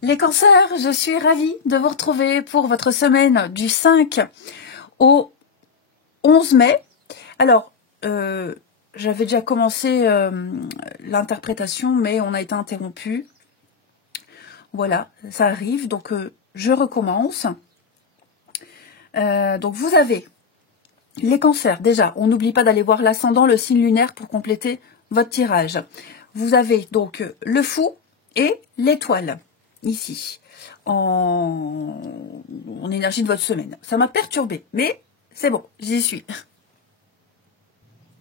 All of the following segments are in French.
Les cancers, je suis ravie de vous retrouver pour votre semaine du 5 au 11 mai. Alors, j'avais déjà commencé l'interprétation, mais on a été interrompu. Voilà, ça arrive, donc je recommence. Donc vous avez les cancers. Déjà, on n'oublie pas d'aller voir l'ascendant, le signe lunaire pour compléter votre tirage. Vous avez donc le fou et l'étoile. Ici, en énergie de votre semaine. Ça m'a perturbée, mais c'est bon, j'y suis.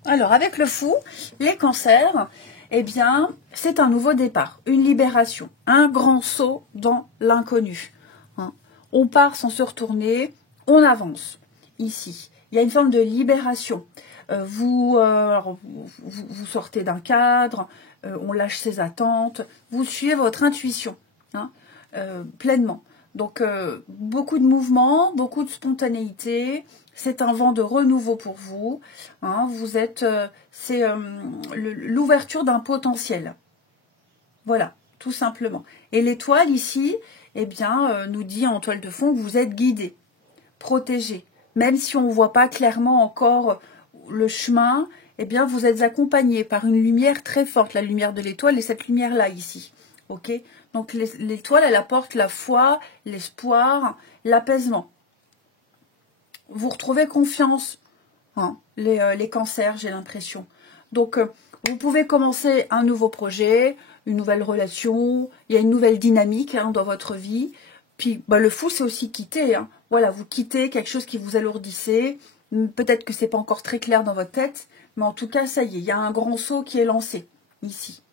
Alors, avec le fou, les cancers, eh bien, c'est un nouveau départ, une libération, un grand saut dans l'inconnu. Hein. On part sans se retourner, on avance. Ici, il y a une forme de libération. Vous sortez d'un cadre, on lâche ses attentes, vous suivez votre intuition. Hein, pleinement. Donc, beaucoup de mouvements, beaucoup de spontanéité. C'est un vent de renouveau pour vous. Hein, vous êtes, c'est l'ouverture d'un potentiel. Voilà, tout simplement. Et l'étoile ici, eh bien, nous dit en toile de fond que vous êtes guidé, protégé. Même si on ne voit pas clairement encore le chemin, eh bien, vous êtes accompagné par une lumière très forte, la lumière de l'étoile et cette lumière-là ici. Ok, donc l'étoile, elle apporte la foi, l'espoir, l'apaisement. Vous retrouvez confiance, hein, les cancers, j'ai l'impression. Donc, vous pouvez commencer un nouveau projet, une nouvelle relation, il y a une nouvelle dynamique hein, dans votre vie. Puis, bah, le fou, c'est aussi quitter. Hein. Voilà, vous quittez quelque chose qui vous alourdissait. Peut-être que c'est pas encore très clair dans votre tête, mais en tout cas, ça y est, il y a un grand saut qui est lancé ici.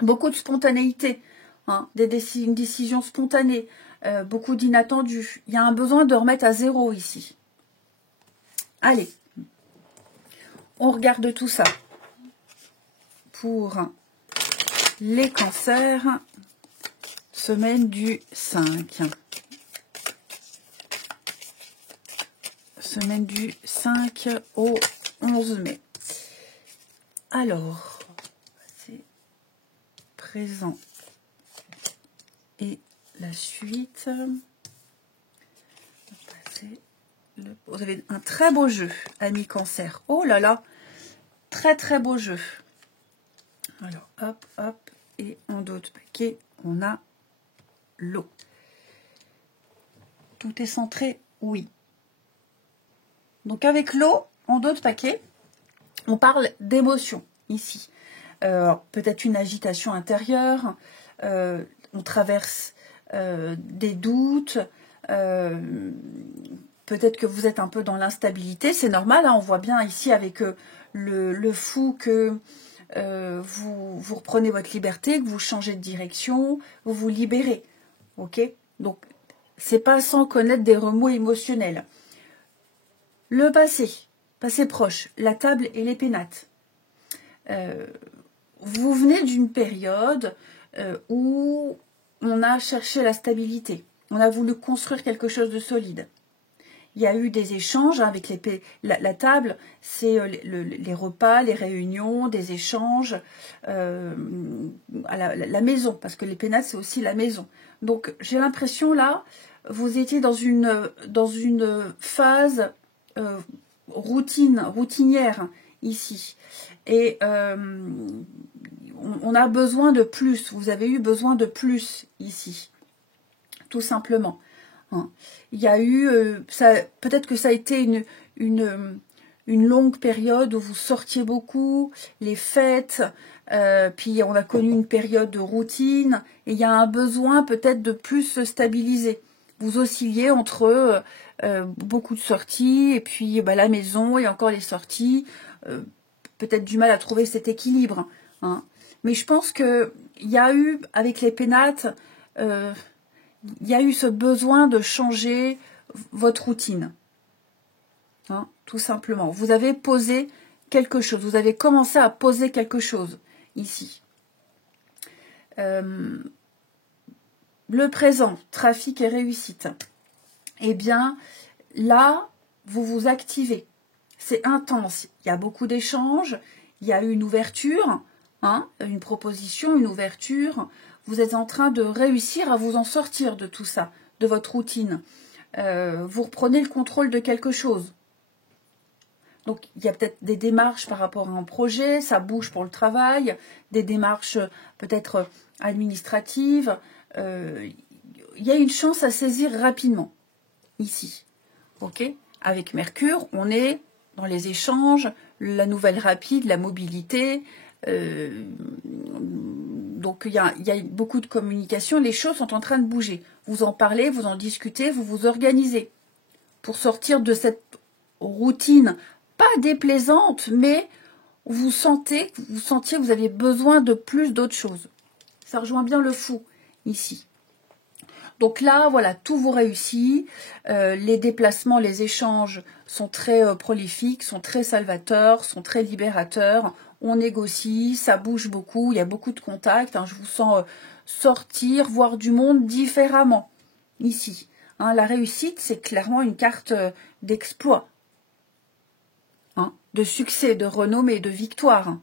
Beaucoup de spontanéité, hein, une décision spontanée, beaucoup d'inattendus. Il y a un besoin de remettre à zéro ici. Allez, on regarde tout ça pour les cancers, semaine du 5. Semaine du 5 au 11 mai. Alors, c'est présent et la suite. Vous avez un très beau jeu, amis cancer. Oh là là, très très beau jeu. Alors, hop, hop, et en d'autres paquets, on a l'eau. Tout est centré, oui. Donc avec l'eau, en d'autres paquets, on parle d'émotion, ici. Peut-être une agitation intérieure, on traverse des doutes, peut-être que vous êtes un peu dans l'instabilité, c'est normal, hein, on voit bien ici avec le fou que vous reprenez votre liberté, que vous changez de direction, vous vous libérez, ok? Donc, c'est pas sans connaître des remous émotionnels. Le passé proche, la table et les pénates. Vous venez d'une période où on a cherché la stabilité, on a voulu construire quelque chose de solide. Il y a eu des échanges avec la table, c'est les repas, les réunions, des échanges à la maison, parce que les pénates, c'est aussi la maison. Donc, j'ai l'impression, là, vous étiez dans une phase routinière, ici. Et on a besoin de plus, vous avez eu besoin de plus, ici, tout simplement. Il y a eu, peut-être que ça a été une longue période où vous sortiez beaucoup, les fêtes, puis on a connu une période de routine, et il y a un besoin peut-être de plus se stabiliser. Vous oscilliez entre beaucoup de sorties, et puis la maison, et encore les sorties, peut-être du mal à trouver cet équilibre. Hein. Mais je pense qu'il y a eu, avec les pénates, il y a eu ce besoin de changer votre routine, hein, tout simplement. Vous avez posé quelque chose, vous avez commencé à poser quelque chose ici. Le présent, trafic et réussite. Eh bien, là, vous vous activez. C'est intense, il y a beaucoup d'échanges, il y a eu une ouverture, hein, une proposition, une ouverture. vous êtes en train de réussir à vous en sortir de tout ça, de votre routine. Vous reprenez le contrôle de quelque chose. Donc, il y a peut-être des démarches par rapport à un projet, ça bouge pour le travail, des démarches peut-être administratives. Il y a une chance à saisir rapidement, ici. Ok ? Avec Mercure, on est dans les échanges, la nouvelle rapide, la mobilité. Donc, il y a beaucoup de communication. Les choses sont en train de bouger. Vous en parlez, vous en discutez, vous vous organisez pour sortir de cette routine pas déplaisante, mais vous sentiez que vous aviez besoin de plus d'autres choses. Ça rejoint bien le fou, ici. Donc là, voilà, tout vous réussit. Les déplacements, les échanges sont très prolifiques, sont très salvateurs, sont très libérateurs. On négocie, ça bouge beaucoup, il y a beaucoup de contacts. Hein, je vous sens sortir, voir du monde différemment, ici. Hein, la réussite, c'est clairement une carte d'exploit. Hein, de succès, de renommée, de victoire.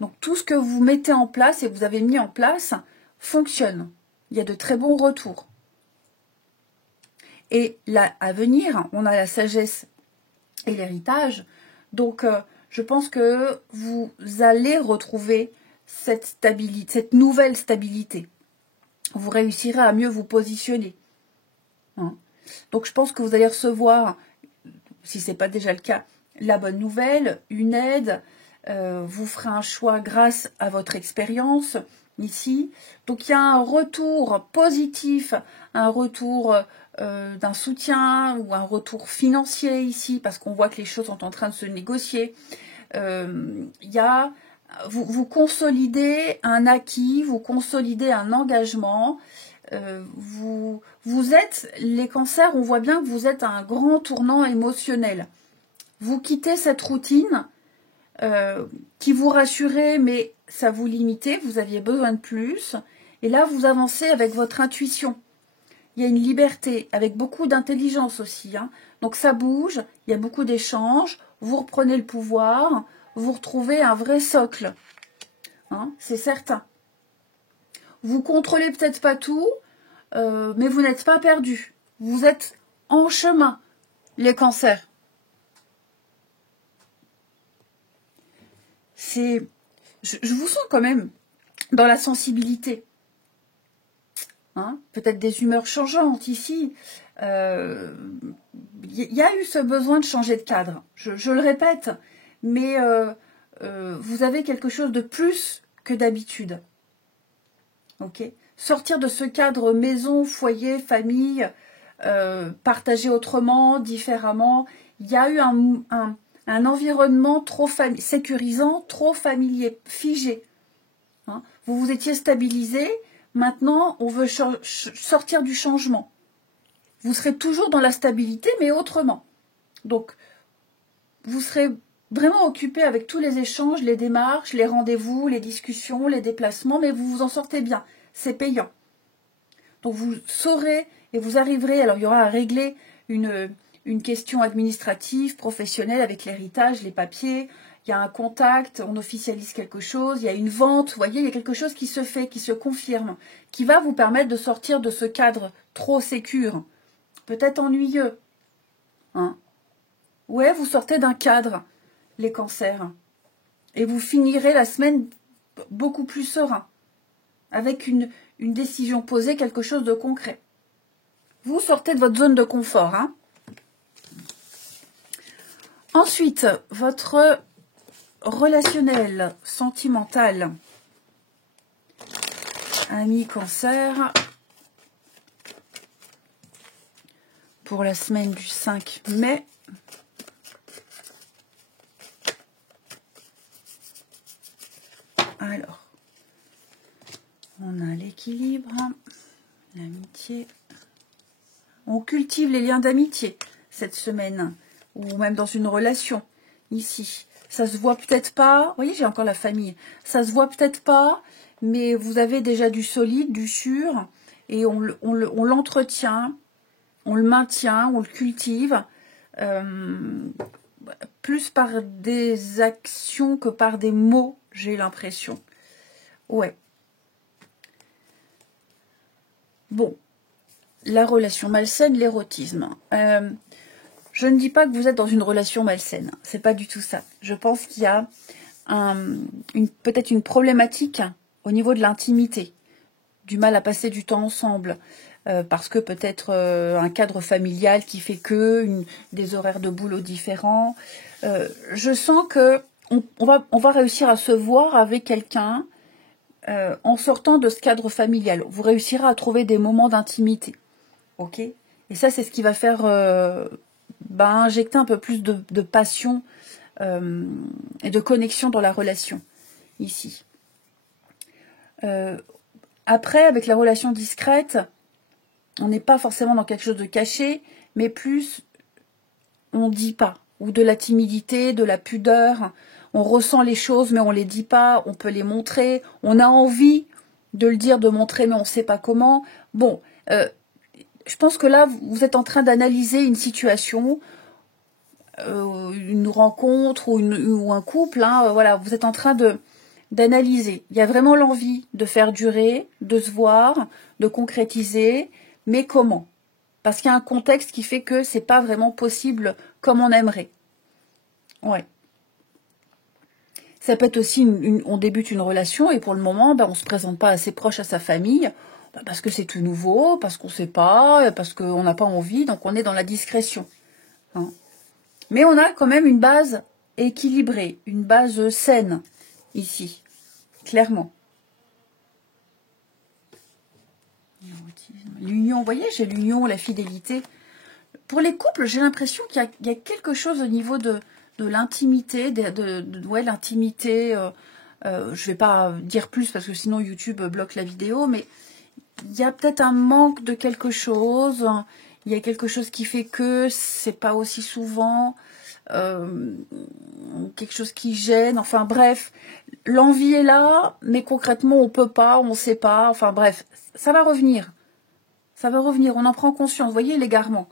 Donc tout ce que vous mettez en place et que vous avez mis en place fonctionne. Il y a de très bons retours. Et là, à venir, on a la sagesse et l'héritage. Donc je pense que vous allez retrouver cette stabilité, cette nouvelle stabilité. Vous réussirez à mieux vous positionner. Hein. Donc je pense que vous allez recevoir, si ce n'est pas déjà le cas, la bonne nouvelle, une aide, vous ferez un choix grâce à votre expérience ici. Donc il y a un retour positif, un retour d'un soutien ou un retour financier ici, parce qu'on voit que les choses sont en train de se négocier. Vous consolidez un acquis, vous consolidez un engagement. Vous êtes, les cancers, on voit bien que vous êtes à un grand tournant émotionnel. Vous quittez cette routine qui vous rassurait, mais ça vous limitait, vous aviez besoin de plus. Et là, vous avancez avec votre intuition. Il y a une liberté, avec beaucoup d'intelligence aussi. Hein. Donc ça bouge, il y a beaucoup d'échanges, vous reprenez le pouvoir, vous retrouvez un vrai socle. Hein, c'est certain. Vous contrôlez peut-être pas tout, mais vous n'êtes pas perdu. Vous êtes en chemin, les cancers. Je vous sens quand même dans la sensibilité. Hein, peut-être des humeurs changeantes ici. Y a eu ce besoin de changer de cadre. Je le répète, mais vous avez quelque chose de plus que d'habitude. Ok ? Sortir de ce cadre maison, foyer, famille, partager autrement, différemment. Il y a eu un environnement trop sécurisant, trop familier, figé. Hein, vous vous étiez stabilisé, maintenant on veut sortir du changement. Vous serez toujours dans la stabilité, mais autrement. Donc, vous serez vraiment occupé avec tous les échanges, les démarches, les rendez-vous, les discussions, les déplacements, mais vous vous en sortez bien. C'est payant. Donc, vous saurez et vous arriverez, alors il y aura à régler une question administrative, professionnelle avec l'héritage, les papiers, il y a un contact, on officialise quelque chose, il y a une vente, vous voyez, il y a quelque chose qui se fait, qui se confirme, qui va vous permettre de sortir de ce cadre trop sécure, peut-être ennuyeux. Hein. Ouais, vous sortez d'un cadre, les cancers, et vous finirez la semaine beaucoup plus serein, avec une décision posée, quelque chose de concret. Vous sortez de votre zone de confort. Hein. Ensuite, votre relationnel, sentimental, ami cancer, pour la semaine du 5 mai. Alors, on a l'équilibre, l'amitié. On cultive les liens d'amitié cette semaine, ou même dans une relation, ici. Ça se voit peut-être pas, vous voyez, j'ai encore la famille. Ça se voit peut-être pas, mais vous avez déjà du solide, du sûr, et on l'entretient, on le maintient, on le cultive, plus par des actions que par des mots, j'ai l'impression. Ouais. Bon, la relation malsaine, l'érotisme. Je ne dis pas que vous êtes dans une relation malsaine. C'est pas du tout ça. Je pense qu'il y a peut-être une problématique au niveau de l'intimité. Du mal à passer du temps ensemble. Parce que peut-être un cadre familial qui fait des horaires de boulot différents. Je sens que on va réussir à se voir avec quelqu'un en sortant de ce cadre familial. Vous réussirez à trouver des moments d'intimité. Ok ? Et ça, c'est ce qui va faire injecter un peu plus de passion et de connexion dans la relation, ici. Après, avec la relation discrète, on n'est pas forcément dans quelque chose de caché, mais plus on ne dit pas, ou de la timidité, de la pudeur. On ressent les choses, mais on ne les dit pas, on peut les montrer. On a envie de le dire, de montrer, mais on ne sait pas comment. Bon, je pense que là, vous êtes en train d'analyser une situation, une rencontre ou un couple. Voilà, vous êtes en train d'analyser. Il y a vraiment l'envie de faire durer, de se voir, de concrétiser, mais comment ? Parce qu'il y a un contexte qui fait que c'est pas vraiment possible comme on aimerait. Ouais. Ça peut être aussi, on débute une relation et pour le moment, on ne se présente pas assez proche à sa famille, parce que c'est tout nouveau, parce qu'on ne sait pas, parce qu'on n'a pas envie, donc on est dans la discrétion. Hein. Mais on a quand même une base équilibrée, une base saine, ici, clairement. L'union, vous voyez, j'ai l'union, la fidélité. Pour les couples, j'ai l'impression qu'il y a quelque chose au niveau de l'intimité, l'intimité. Je ne vais pas dire plus parce que sinon YouTube bloque la vidéo, mais il y a peut-être un manque de quelque chose. Il y a quelque chose qui fait que c'est pas aussi souvent. Quelque chose qui gêne. Enfin bref, l'envie est là, mais concrètement on peut pas, on sait pas. Enfin bref, ça va revenir. Ça va revenir, on en prend conscience. Vous voyez l'égarement.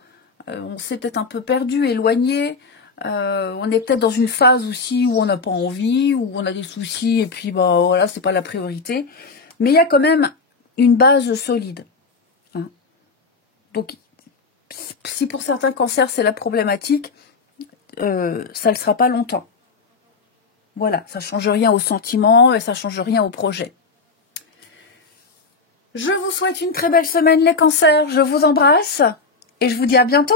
On s'est peut-être un peu perdu, éloigné. On est peut-être dans une phase aussi où on n'a pas envie, où on a des soucis, et puis voilà, c'est pas la priorité. Mais il y a quand même une base solide. Hein. Donc, si pour certains cancers c'est la problématique, ça ne le sera pas longtemps. Voilà, ça ne change rien au sentiment et ça ne change rien au projet. Je vous souhaite une très belle semaine les cancers, je vous embrasse et je vous dis à bientôt.